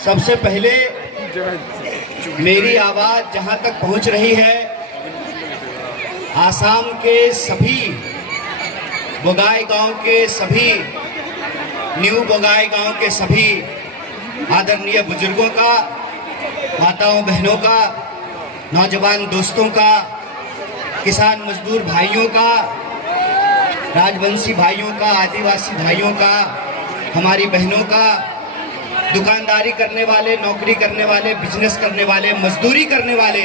सबसे पहले मेरी आवाज़ जहां तक पहुंच रही है, आसाम के सभी बोगाई गांव के सभी न्यू बोगाई गांव के सभी आदरणीय बुजुर्गों का, माताओं बहनों का, नौजवान दोस्तों का, किसान मजदूर भाइयों का, राजवंशी भाइयों का, आदिवासी भाइयों का, हमारी बहनों का, दुकानदारी करने वाले, नौकरी करने वाले, बिजनेस करने वाले, मजदूरी करने वाले,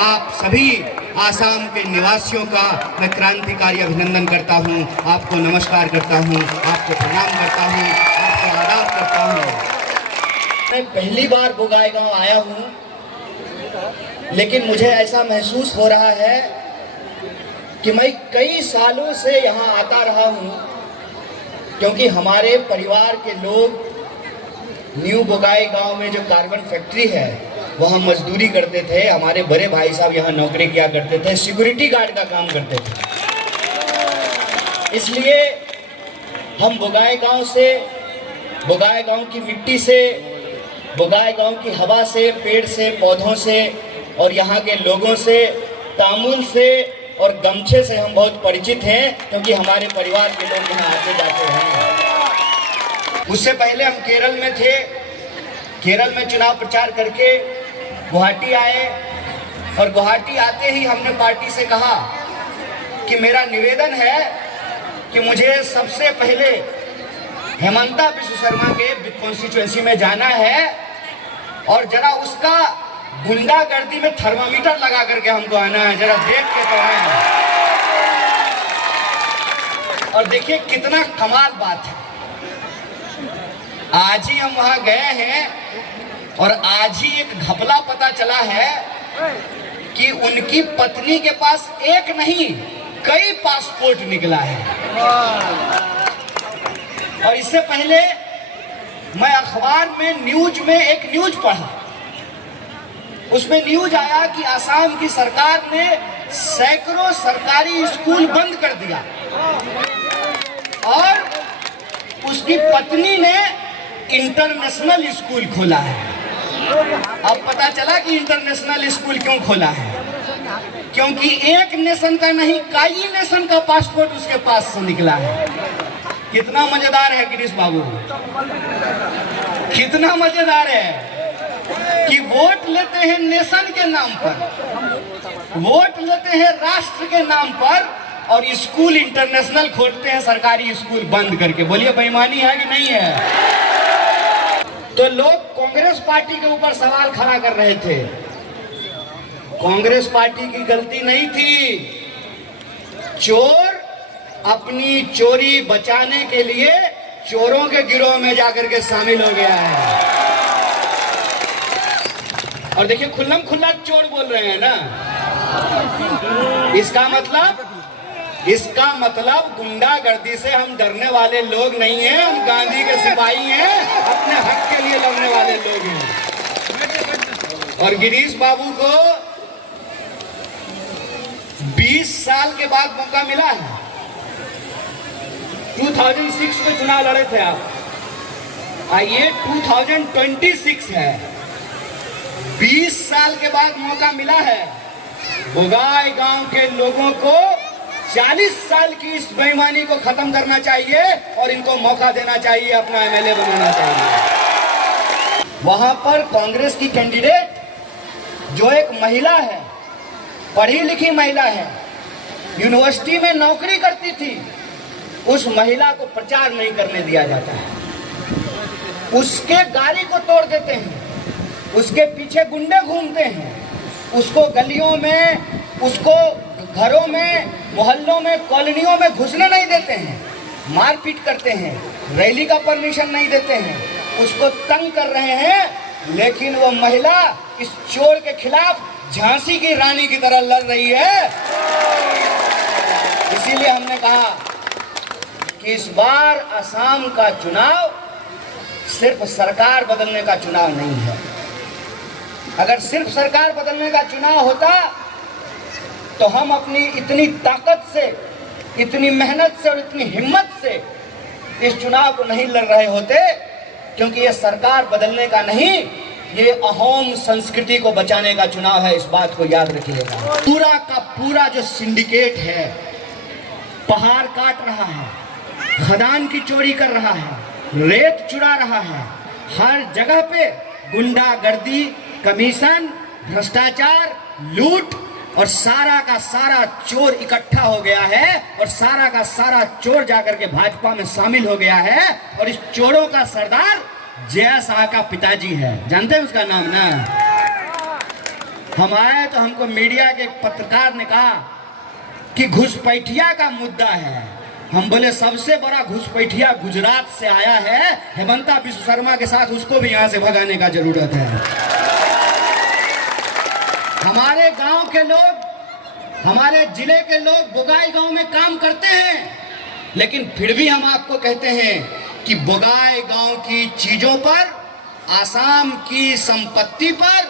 आप सभी आसाम के निवासियों का मैं क्रांतिकारी अभिनंदन करता हूं, आपको नमस्कार करता हूं, आपको प्रणाम करता हूं, आपको आदाब करता हूं। मैं पहली बार बोगाई गांव आया हूं, लेकिन मुझे ऐसा महसूस हो रहा है कि मैं कई सालों से यहाँ आता रहा हूँ, क्योंकि हमारे परिवार के लोग न्यू बोगाई गांव में जो कार्बन फैक्ट्री है वहाँ मजदूरी करते थे। हमारे बड़े भाई साहब यहाँ नौकरी किया करते थे, सिक्योरिटी गार्ड का काम करते थे। इसलिए हम बोगाई गांव से, बोगाई गांव की मिट्टी से, बोगाई गांव की हवा से, पेड़ से, पौधों से और यहाँ के लोगों से, तामुल से और गमछे से हम बहुत परिचित हैं, क्योंकि हमारे परिवार के लोग यहाँ आते जाते हैं। उससे पहले हम केरल में थे, केरल में चुनाव प्रचार करके गुवाहाटी आए और गुवाहाटी आते ही हमने पार्टी से कहा कि मेरा निवेदन है कि मुझे सबसे पहले हेमंता बिस्व शर्मा के कॉन्स्टिट्यूएंसी में जाना है और जरा उसका गुंडागर्दी में थर्मामीटर लगा करके हमको आना है, जरा देख के तो आए। और देखिए कितना कमाल बात है, आज ही हम वहां गए हैं और आज ही एक घपला पता चला है कि उनकी पत्नी के पास एक नहीं कई पासपोर्ट निकला है। और इससे पहले मैं अखबार में न्यूज में एक न्यूज पढ़ा, उसमें न्यूज आया कि आसाम की सरकार ने सैकड़ों सरकारी स्कूल बंद कर दिया और उसकी पत्नी ने इंटरनेशनल स्कूल खोला है। अब पता चला कि इंटरनेशनल स्कूल क्यों खोला है, क्योंकि एक नेशन का नहीं कई नेशन का पासपोर्ट उसके पास से निकला है। कितना मजेदार है गिरीश बाबू, कितना मजेदार है कि वोट लेते हैं नेशन के नाम पर, वोट लेते हैं राष्ट्र के नाम पर और स्कूल इंटरनेशनल खोलते हैं, सरकारी स्कूल बंद करके। बोलिए बेईमानी है कि नहीं है? तो लोग कांग्रेस पार्टी के ऊपर सवाल खड़ा कर रहे थे। कांग्रेस पार्टी की गलती नहीं थी, चोर अपनी चोरी बचाने के लिए चोरों के गिरोह में जाकर के शामिल हो गया है। और देखिए खुल्लम खुल्ला चोर बोल रहे हैं ना, इसका मतलब गुंडागर्दी से हम डरने वाले लोग नहीं हैं, हम गांधी के सिपाही हैं, अपने हक के लिए लड़ने वाले लोग हैं। और गिरीश बाबू को 20 साल के बाद मौका मिला है। 2006 में चुनाव लड़े थे आप, आइए 2026 है, 20 साल के बाद मौका मिला है। बोगाई गांव के लोगों को 40 साल की इस बेईमानी को खत्म करना चाहिए और इनको मौका देना चाहिए, अपना एमएलए बनाना चाहिए। वहां पर कांग्रेस की कैंडिडेट जो एक महिला है, पढ़ी लिखी महिला है, यूनिवर्सिटी में नौकरी करती थी, उस महिला को प्रचार नहीं करने दिया जाता है। उसके गाड़ी को तोड़ देते हैं, उसके पीछे गुंडे घूमते हैं, उसको गलियों में, उसको घरों में, मोहल्लों में, कॉलोनियों में घुसने नहीं देते हैं, मारपीट करते हैं, रैली का परमिशन नहीं देते हैं, उसको तंग कर रहे हैं। लेकिन वो महिला इस चोर के खिलाफ झांसी की रानी की तरह लड़ रही है। इसीलिए हमने कहा कि इस बार असम का चुनाव सिर्फ सरकार बदलने का चुनाव नहीं है। अगर सिर्फ सरकार बदलने का चुनाव होता तो हम अपनी इतनी ताकत से, इतनी मेहनत से और इतनी हिम्मत से इस चुनाव को नहीं लड़ रहे होते। क्योंकि ये सरकार बदलने का नहीं, ये अहोम संस्कृति को बचाने का चुनाव है। इस बात को याद रखिएगा। पूरा का पूरा जो सिंडिकेट है, पहाड़ काट रहा है, खदान की चोरी कर रहा है, रेत चुरा रहा है, हर जगह पे गुंडागर्दी, कमीशन, भ्रष्टाचार, लूट, और सारा का सारा चोर इकट्ठा हो गया है और सारा का सारा चोर जाकर के भाजपा में शामिल हो गया है। और इस चोरों का सरदार जय शाह का पिताजी है, जानते हैं उसका नाम ना? हम आए तो हमको मीडिया के एक पत्रकार ने कहा कि घुसपैठिया का मुद्दा है। हम बोले सबसे बड़ा घुसपैठिया गुजरात से आया है, हेमंता बिश्व शर्मा के साथ उसको भी यहाँ से भगाने का जरूरत है। हमारे गांव के लोग, हमारे जिले के लोग बोगाई गांव में काम करते हैं, लेकिन फिर भी हम आपको कहते हैं कि बोगाई गांव की चीजों पर, आसाम की संपत्ति पर,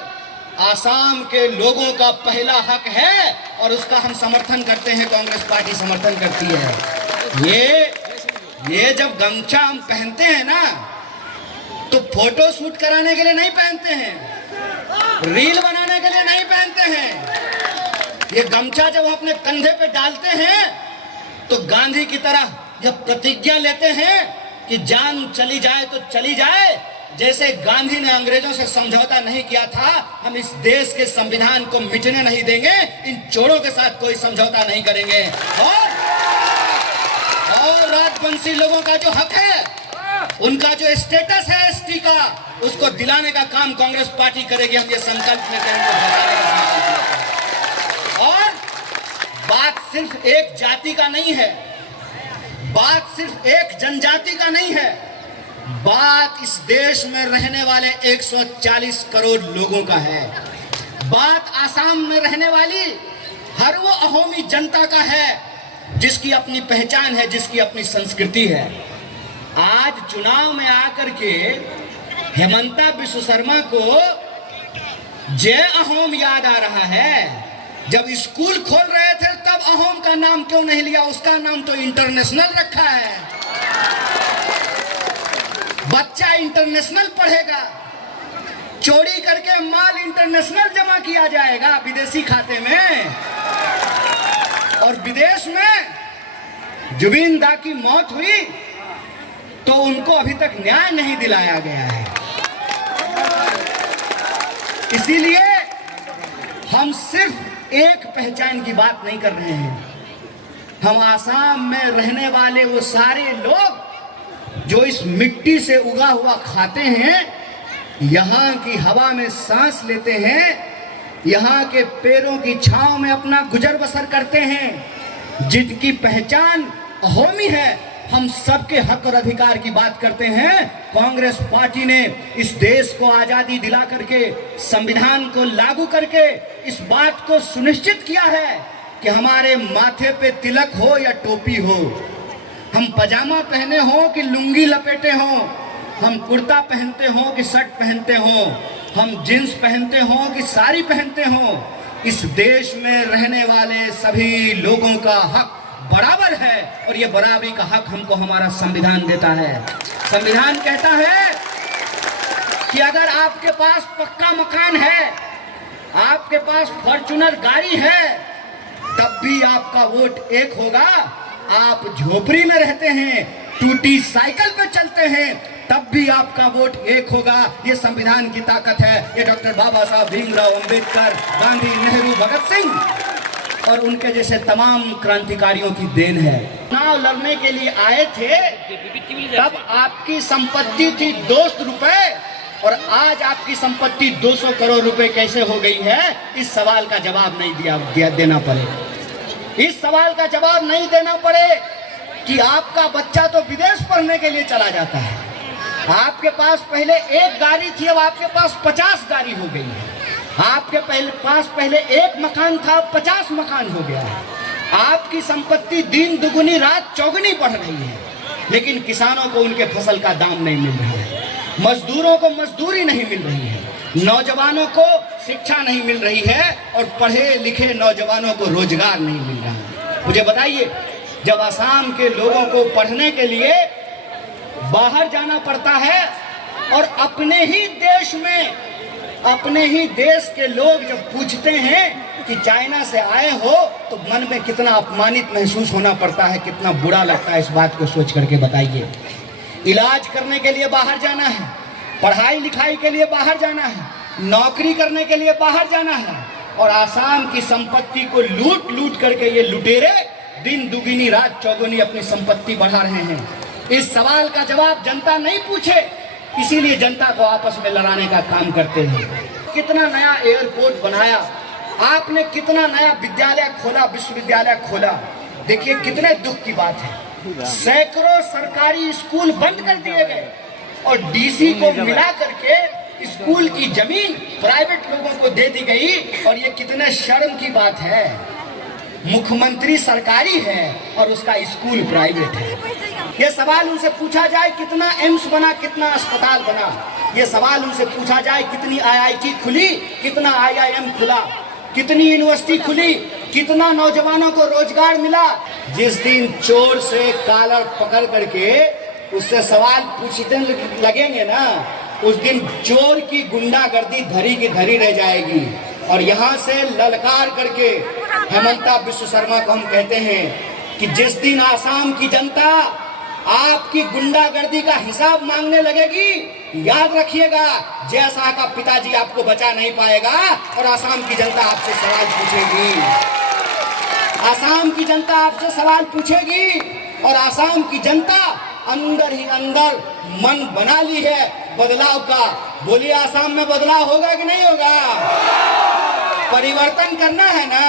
आसाम के लोगों का पहला हक है और उसका हम समर्थन करते हैं, कांग्रेस पार्टी समर्थन करती है। ये जब गमछा हम पहनते हैं ना, तो फोटो शूट कराने के लिए नहीं पहनते हैं, रील बनाने के लिए नहीं पहनते हैं। ये गमछा जब हम अपने कंधे पे डालते हैं तो गांधी की तरह जब प्रतिज्ञा लेते हैं कि जान चली जाए तो चली जाए, जैसे गांधी ने अंग्रेजों से समझौता नहीं किया था, हम इस देश के संविधान को मिटने नहीं देंगे, इन चोरों के साथ कोई समझौता नहीं करेंगे। और राजवंशी लोगों का जो हक है, उनका जो स्टेटस है एसटी का, उसको दिलाने का काम कांग्रेस पार्टी करेगी। हम ये संकल्प लेते हैं। और बात सिर्फ एक जाति का नहीं है, बात सिर्फ एक जनजाति का नहीं है, बात इस देश में रहने वाले 140 करोड़ लोगों का है। बात आसाम में रहने वाली हर वो अहोमी जनता का है जिसकी अपनी पहचान है, जिसकी अपनी संस्कृति है। आज चुनाव में आकर के हेमंता बिश्व शर्मा को जय अहोम याद आ रहा है। जब स्कूल खोल रहे थे तब अहोम का नाम क्यों नहीं लिया? उसका नाम तो इंटरनेशनल रखा है। बच्चा इंटरनेशनल पढ़ेगा, चोरी करके माल इंटरनेशनल जमा किया जाएगा विदेशी खाते में। और विदेश में जुबिन दा की मौत हुई तो उनको अभी तक न्याय नहीं दिलाया गया है। इसीलिए हम सिर्फ एक पहचान की बात नहीं कर रहे हैं, हम आसाम में रहने वाले वो सारे लोग जो इस मिट्टी से उगा हुआ खाते हैं, यहाँ की हवा में सांस लेते हैं, यहाँ के पेड़ों की छांव में अपना गुजर बसर करते हैं, जिनकी पहचान अहोमी है, हम सबके हक और अधिकार की बात करते हैं। कांग्रेस पार्टी ने इस देश को आजादी दिला करके, संविधान को लागू करके इस बात को सुनिश्चित किया है कि हमारे माथे पे तिलक हो या टोपी हो, हम पजामा पहने हो कि लुंगी लपेटे हो, हम कुर्ता पहनते हो कि शर्ट पहनते हो, हम जींस पहनते हो कि साड़ी पहनते हो, इस देश में रहने वाले सभी लोगों का हक बराबर है और ये बराबरी का हक हमको हमारा संविधान देता है। संविधान कहता है कि अगर आपके पास पक्का मकान है, आपके पास फॉर्च्यूनर गाड़ी है, तब भी आपका वोट एक होगा। आप झोपड़ी में रहते हैं, टूटी साइकिल पे चलते हैं, तब भी आपका वोट एक होगा। ये संविधान की ताकत है। ये डॉक्टर बाबा साहब भीमराव अंबेडकर, गांधी, नेहरू, भगत सिंह और उनके जैसे तमाम क्रांतिकारियों की देन है। चुनाव लड़ने के लिए आए थे तब आपकी संपत्ति थी 200 रुपए और आज आपकी संपत्ति 200 करोड़ रुपए कैसे हो गई है? इस सवाल का जवाब नहीं देना पड़े। इस सवाल का जवाब नहीं देना पड़े कि आपका बच्चा तो विदेश पढ़ने के लिए चला जाता है, आपके पास पहले एक गाड़ी थी, अब आपके पास 50 गाड़ी हो गई है। आपके पास पहले एक मकान था, 50 मकान हो गया है। आपकी संपत्ति दिन दुगुनी रात चौगुनी बढ़ रही है, लेकिन किसानों को उनके फसल का दाम नहीं मिल रहा है, मजदूरों को मजदूरी नहीं मिल रही है, नौजवानों को शिक्षा नहीं मिल रही है और पढ़े लिखे नौजवानों को रोजगार नहीं मिल रहा है। मुझे बताइए, जब असम के लोगों को पढ़ने के लिए बाहर जाना पड़ता है और अपने ही देश में, अपने ही देश के लोग जब पूछते हैं कि चाइना से आए हो, तो मन में कितना अपमानित महसूस होना पड़ता है, कितना बुरा लगता है। इस बात को सोच करके बताइए। इलाज करने के लिए बाहर जाना है, पढ़ाई लिखाई के लिए बाहर जाना है, नौकरी करने के लिए बाहर जाना है, और आसाम की संपत्ति को लूट लूट करके ये लुटेरे दिन दुगनी रात चौगुनी अपनी संपत्ति बढ़ा रहे हैं। इस सवाल का जवाब जनता नहीं पूछे, इसीलिए जनता को आपस में लड़ाने का काम करते हैं। कितना नया एयरपोर्ट बनाया आपने, कितना नया विद्यालय खोला, विश्वविद्यालय खोला। देखिए कितने दुख की बात है, सैकड़ों सरकारी स्कूल बंद कर दिए गए और डीसी को मिला करके स्कूल की जमीन प्राइवेट लोगों को दे दी गई। और ये कितने शर्म की बात है, मुख्यमंत्री सरकारी है और उसका स्कूल प्राइवेट है। ये सवाल उनसे पूछा जाए कितना एम्स बना, कितना अस्पताल बना। ये सवाल उनसे पूछा जाए कितनी आईआईटी खुली, कितना आईआईएम खुला, कितनी यूनिवर्सिटी खुली, कितना नौजवानों को रोजगार मिला। जिस दिन चोर से कॉलर पकड़ करके उससे सवाल पूछते लगेंगे ना, उस दिन चोर की गुंडागर्दी धरी की धरी रह जाएगी। और यहाँ से ललकार करके हेमंता विश्व शर्मा को हम कहते हैं कि जिस दिन आसाम की जनता आपकी गुंडागर्दी का हिसाब मांगने लगेगी, याद रखिएगा जय शाह का पिताजी आपको बचा नहीं पाएगा और आसाम की जनता आपसे सवाल पूछेगी। आसाम की जनता आपसे सवाल पूछेगी और आसाम की जनता अंदर ही अंदर मन बना ली है बदलाव का। बोलिए आसाम में बदलाव होगा कि नहीं होगा? परिवर्तन करना है ना।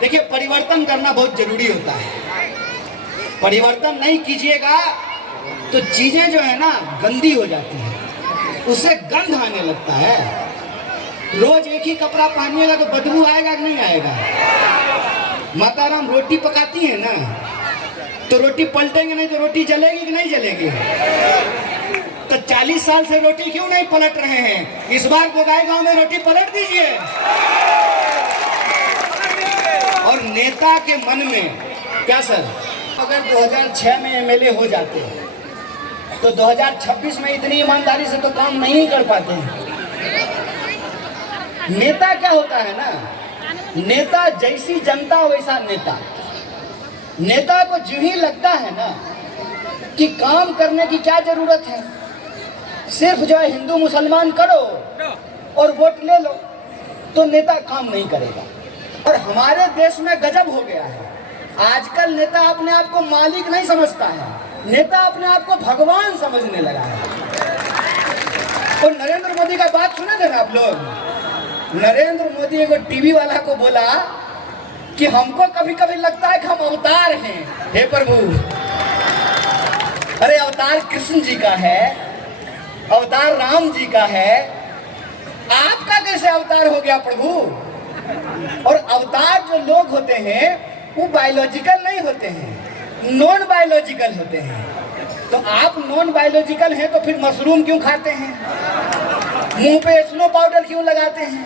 देखिए परिवर्तन करना बहुत जरूरी होता है। परिवर्तन नहीं कीजिएगा तो चीजें जो है ना गंदी हो जाती है, उससे गंध आने लगता है। रोज एक ही कपड़ा पहनिएगा तो बदबू आएगा कि नहीं आएगा? माता राम रोटी पकाती है ना, तो रोटी पलटेंगे नहीं तो रोटी जलेगी कि नहीं जलेगी? तो 40 साल से रोटी क्यों नहीं पलट रहे हैं? इस बार गोगाई गांव में रोटी पलट दीजिए। और नेता के मन में क्या सर, अगर 2006 में एमएलए हो जाते हैं तो 2026 में इतनी ईमानदारी से तो काम नहीं कर पाते हैं। नेता क्या होता है ना, नेता जैसी जनता वैसा नेता। नेता को जो ही लगता है ना कि काम करने की क्या जरूरत है, सिर्फ जो है हिंदू मुसलमान करो और वोट ले लो, तो नेता काम नहीं करेगा। और हमारे देश में गजब हो गया है, आजकल नेता अपने आप को मालिक नहीं समझता है, नेता अपने आप को भगवान समझने लगा है। और नरेंद्र मोदी का बात सुने थे ना आप लोग, नरेंद्र मोदी एक टीवी वाला को बोला कि हमको कभी कभी लगता है कि हम अवतार हैं। हे प्रभु, अरे अवतार कृष्ण जी का है, अवतार राम जी का है, आपका कैसे अवतार हो गया प्रभु? और अवतार जो लोग होते हैं वो बायोलॉजिकल नहीं होते हैं, नॉन बायोलॉजिकल होते हैं। तो आप नॉन बायोलॉजिकल हैं तो फिर मशरूम क्यों खाते हैं? मुंह पे स्नो पाउडर क्यों लगाते हैं?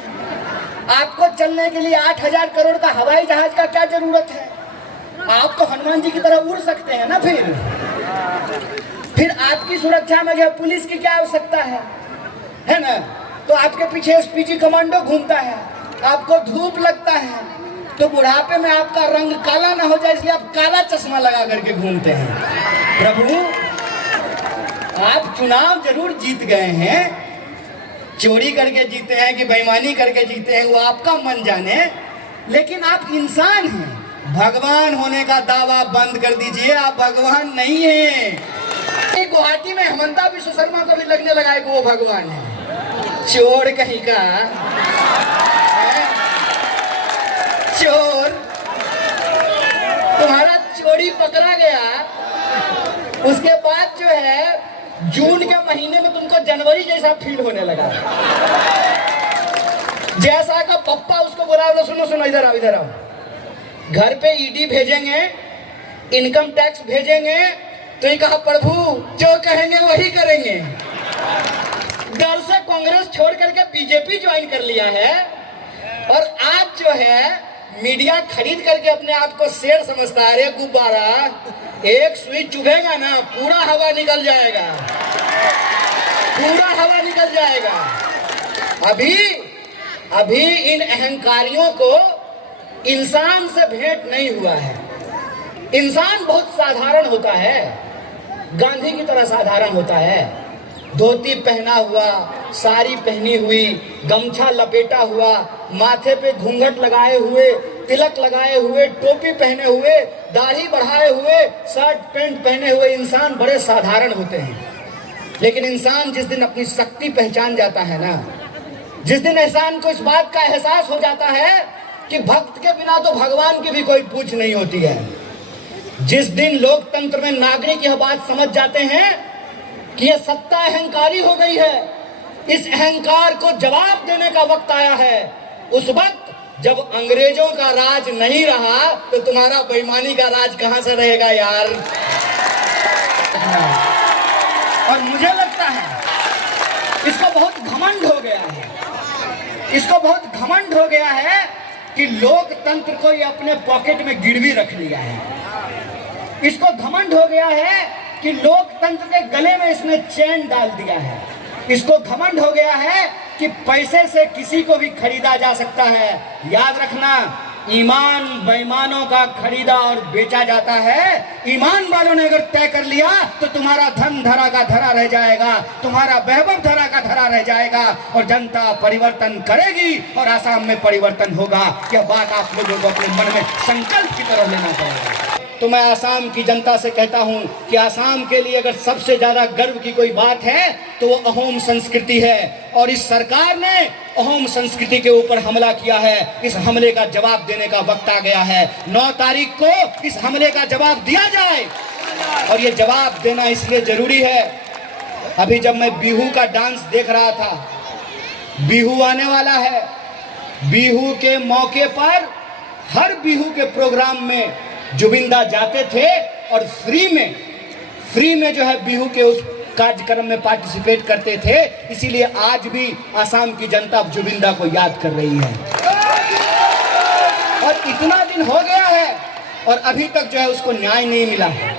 आपको चलने के लिए 8,000 करोड़ का हवाई जहाज का क्या जरूरत है? आप तो हनुमान जी की तरह उड़ सकते हैं ना। फिर आपकी सुरक्षा में जो पुलिस की क्या आवश्यकता है ना? तो आपके पीछे एसपीजी कमांडो घूमता है, आपको धूप लगता है तो बुढ़ापे में आपका रंग काला ना हो जाए इसलिए आप काला चश्मा लगा करके घूमते हैं। प्रभु, आप चुनाव जरूर जीत गए हैं, चोरी करके जीते हैं कि बेईमानी करके जीते हैं वो आपका मन जाने, लेकिन आप इंसान हैं। भगवान होने का दावा बंद कर दीजिए, आप भगवान नहीं हैं। गुवाहाटी में हेमंता विश्व शर्मा को भी लगने लगा है कि वो भगवान है। चोर कहीं का चोर, तुम्हारा चोरी पकड़ा गया, उसके बाद जो है जून के महीने में तुमको जनवरी जैसा फील होने लगा। जैसा का पप्पा उसको बोला, सुनो सुनो इधर आओ इधर आओ, घर पे ईडी भेजेंगे, इनकम टैक्स भेजेंगे, तो ये कहा प्रभु जो कहेंगे वही करेंगे। डर से कांग्रेस छोड़ करके बीजेपी ज्वाइन कर लिया है और आज जो है मीडिया खरीद करके अपने आप को शेर समझता है। अरे गुब्बारा, एक स्विच चुभेगा ना पूरा हवा निकल जाएगा। पूरा हवा निकल जाएगा। अभी इन अहंकारियों को इंसान से भेंट नहीं हुआ है। इंसान बहुत साधारण होता है, गांधी की तरह साधारण होता है। धोती पहना हुआ, साड़ी पहनी हुई, गमछा लपेटा हुआ, माथे पे घूंघट लगाए हुए, तिलक लगाए हुए, टोपी पहने हुए, दाढ़ी बढ़ाए हुए, शर्ट पैंट पहने हुए इंसान बड़े साधारण होते हैं। लेकिन इंसान जिस दिन अपनी शक्ति पहचान जाता है ना, जिस दिन इंसान को इस बात का एहसास हो जाता है कि भक्त के बिना तो भगवान की भी कोई पूछ नहीं होती है, जिस दिन लोकतंत्र में नागरिक यह बात समझ जाते हैं कि यह सत्ता अहंकारी हो गई है, इस अहंकार को जवाब देने का वक्त आया है, उस वक्त जब अंग्रेजों का राज नहीं रहा तो तुम्हारा बेईमानी का राज कहां से रहेगा यार। और मुझे लगता है इसको बहुत घमंड हो गया है, इसको बहुत घमंड हो गया है कि लोकतंत्र को ये अपने पॉकेट में गिरवी रख लिया है। इसको घमंड हो गया है कि लोकतंत्र के गले में इसने चैन डाल दिया है। इसको घमंड हो गया है कि पैसे से किसी को भी खरीदा जा सकता है। याद रखना, ईमान बेईमानों का खरीदा और बेचा जाता है। ईमान वालों ने अगर तय कर लिया तो तुम्हारा धन धरा का धरा रह जाएगा, तुम्हारा वैभव धरा का धरा रह जाएगा और जनता परिवर्तन करेगी और आसाम में परिवर्तन होगा। यह बात आप लोगों को अपने मन में संकल्प की तरह लेना पड़ेगा। तो मैं आसाम की जनता से कहता हूं कि आसाम के लिए अगर सबसे ज्यादा गर्व की कोई बात है तो वो अहोम संस्कृति है। और इस सरकार ने अहोम संस्कृति के ऊपर हमला किया है। इस हमले का जवाब देने का वक्त आ गया है। 9 तारीख को इस हमले का जवाब दिया जाए। और ये जवाब देना इसलिए जरूरी है, अभी जब मैं बिहू का डांस देख रहा था, बिहू आने वाला है, बिहू के मौके पर हर बिहू के प्रोग्राम में जुबिंदा जाते थे और फ्री में जो है बिहू के उस कार्यक्रम में पार्टिसिपेट करते थे। इसीलिए आज भी आसाम की जनता जुबिंदा को याद कर रही है। और इतना दिन हो गया है और अभी तक जो है उसको न्याय नहीं मिला है।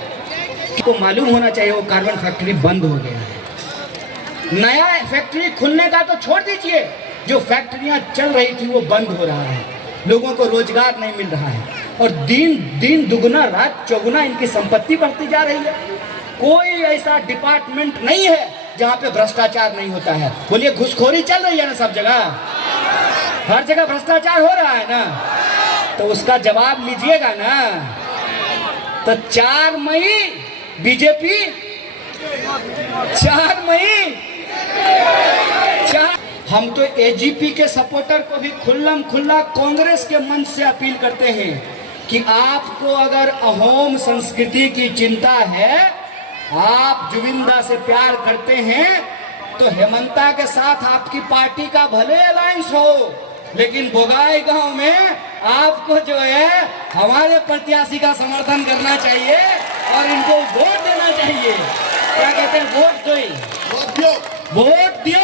तो मालूम होना चाहिए वो कार्बन फैक्ट्री बंद हो गया है। नया फैक्ट्री खुलने का तो छोड़ दीजिए, जो फैक्ट्रियां चल रही थी वो बंद हो रहा है, लोगों को रोजगार नहीं मिल रहा है और दिन दुगुना रात चौगुना इनकी संपत्ति बढ़ती जा रही है। कोई ऐसा डिपार्टमेंट नहीं है जहां पे भ्रष्टाचार नहीं होता है। बोलिए, घुसखोरी चल रही है ना सब जगह, हर जगह भ्रष्टाचार हो रहा है ना, तो उसका जवाब लीजिएगा ना। तो 4 मई बीजेपी, 4 मई हम तो एजीपी के सपोर्टर को भी खुल्लम खुल्ला कांग्रेस के मंच से अपील करते हैं कि आपको अगर अहोम संस्कृति की चिंता है, आप जुबिंदा से प्यार करते हैं, तो हेमंता के साथ आपकी पार्टी का भले अलायंस हो, लेकिन बोगाई गांव में आपको जो है हमारे प्रत्याशी का समर्थन करना चाहिए और इनको वोट देना चाहिए। क्या कहते हैं, वोट दो, वोट दियो।